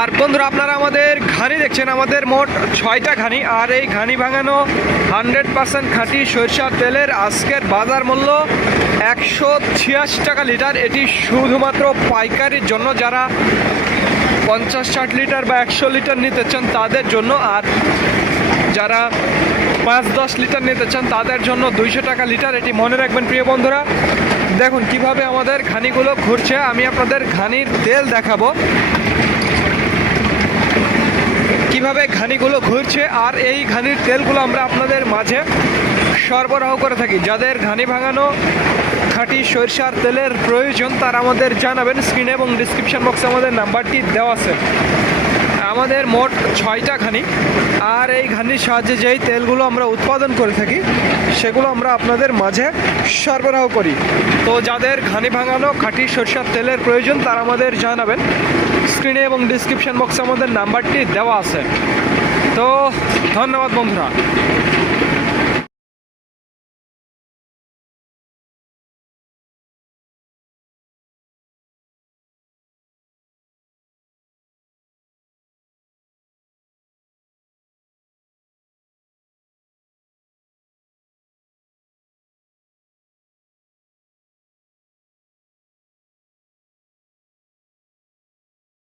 আর বন্ধুরা, আপনারা আমাদের ঘানি দেখছেন, আমাদের মোট ছয়টা ঘানি। আর এই ঘানি ভাঙানো হান্ড্রেড পার্সেন্ট খাঁটি সরিষার তেলের আজকের বাজার মূল্য একশো ছিয়াশি টাকা লিটার। এটি শুধুমাত্র পাইকারির জন্য, যারা পঞ্চাশ ষাট লিটার বা একশো লিটার নিতে চান তাদের জন্য, আর যারা পাঁচ দশ লিটার নিতে চান তাদের জন্য দুইশো টাকা লিটার। এটি মনে রাখবেন, প্রিয় বন্ধুরা। দেখুন কীভাবে আমাদের ঘানিগুলো ঘুরছে। আমি আপনাদের ঘানির তেল দেখাবো। কীভাবে ঘানিগুলো ঘুরছে আর এই ঘানির তেলগুলো আমরা আপনাদের মাঝে সরবরাহ করে থাকি। যাদের ঘানি ভাঙানো খাঁটি সরিষার তেলের প্রয়োজন, তারা আমাদের জানাবেন। স্ক্রিনে এবং ডিসক্রিপশন বক্সে আমাদের নাম্বারটি দেওয়া আছে। আমাদের মোট ছয়টা খানি। আর এই ঘানির সাহায্যে যেই তেলগুলো আমরা উৎপাদন করে থাকি, সেগুলো আমরা আপনাদের মাঝে সরবরাহ করি। তো যাদের ঘানি ভাঙানো খাঁটি সরষার তেলের প্রয়োজন, তারা আমাদের জানাবেন। স্ক্রিনে এবং ডিসক্রিপশন বক্সে আমাদের নাম্বারটি দেওয়া আছে। তো ধন্যবাদ বন্ধুরা।